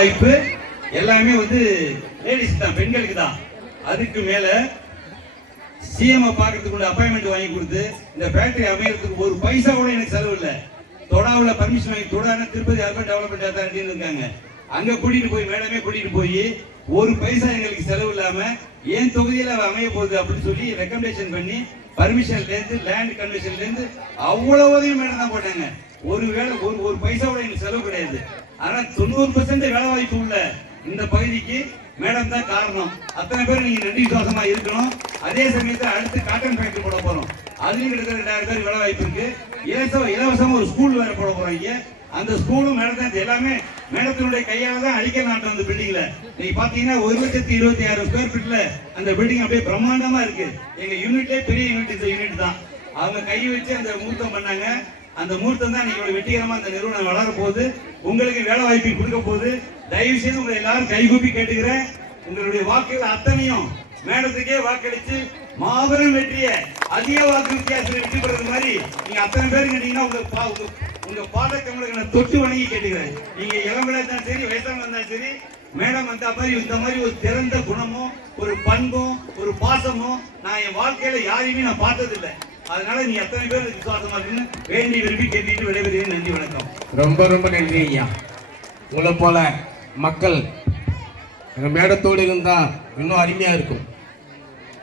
வாய்ப்பு எல்லாமே வந்து லேடிஸ் தான், பெண்களுக்கு தான். அதுக்கு மேல சிஎம் பாக்குறதுக்கு அப்பாயின்மெண்ட் வாங்கி கொடுத்து இந்த ஃபேக்டரி அமையறதுக்கு ஒரு பைசா கூட எனக்கு செலவு இல்லை. தொடாவில் பர்மிஷன் வாங்கி தொடான திருப்பதி அர்பன் டெவலப்மெண்ட் அத்தாரிட்டின்னு இருக்காங்க, அங்க கூட்டிட்டு போய் மேடமே கூட்டிட்டு போய் ஒரு பைசா எங்களுக்கு செலவு இல்லாம ஏன் தொகுதியில அமைய போகுது அப்படின்னு சொல்லி ரெக்கமெண்டேஷன் பண்ணி பர்மிஷன்ல இருந்து லேண்ட் கன்வென்ஷன்ல இருந்து அவ்வளவுதையும் மேடம் தான் போட்டாங்க. ஒரு பைசா கூட எனக்கு செலவு கிடையாது. ஆனா 90% வேலை வாய்ப்பு உள்ள இந்த பகுதிக்கு மேடம் தான் காரணம். அத்தனை பேர் நீங்க நன்றி விசுவாசமா இருக்கணும். அதே சமயத்தில் அடுத்து காட்டன் ஃபேக்டரி போட போறோம், அதுலயும் கிட்டத்தட்ட 2000 பேர் வேலை வாய்ப்பு இருக்கு. இலவசமா ஒரு ஸ்கூல் வேற போட போறோம். அந்த ஸ்கூலும் மேடம் தான், எல்லாமே மேடத்தினுடைய கையால தான் அடிக்கல் நாட்டம். அந்த பில்டிங்ல நீங்க பாத்தீங்கன்னா 1,26,000 ஸ்கொயர் ஃபீட்ல அந்த பில்டிங் அப்படியே பிரம்மாண்டமா இருக்கு. எங்க யூனிட்லேயே பெரிய யூனிட் இந்த யூனிட் தான். அவங்க கை வச்சு அந்த முகூர்த்தம் பண்ணாங்க. அந்த முகூர்த்தம் தான் நீங்க வெற்றிகரமா அந்த நிறுவனம் வளர போகுது, உங்களுக்கு வேலை வாய்ப்பு கொடுக்க போகுது. தயவு செய்து உங்களை எல்லாரும் கைகூப்பி கேட்டுக்கிறேன், உங்களுடைய வாக்குகள் அத்தனையும் மேடத்துக்கே வாக்களிச்சு மாபெரும் வெற்றியை அதிக வாக்கு வித்தியாசத்தில் வெற்றி பெறது மாதிரி நீங்க அத்தனை பேர் கேட்டீங்கன்னா உங்க பாத கமலங்களை தொட்டு வணங்கி கேட்டுக்கிறேன். நீங்க இளம்பிள்ளை இருந்தாலும் சரி, வயசானவங்க இருந்தாலும் சரி, மேடம் இந்த மாதிரி ஒரு திறந்த குணமும் ஒரு பண்பும் ஒரு பாசமும் நான் என் வாழ்க்கையில யாரையுமே நான் பார்த்ததில்லை. அதனால நீ அத்தனை பேர் விசுவாசமா இருக்குன்னு வேண்டி விரும்பி கேட்டுட்டு விடைபெறுகிறேன். நன்றி, வணக்கம். ரொம்ப ரொம்ப நன்றி ஐயா. உங்களை போல மக்கள் மேடத்தோடு இருந்தா இன்னும் அருமையா இருக்கும்.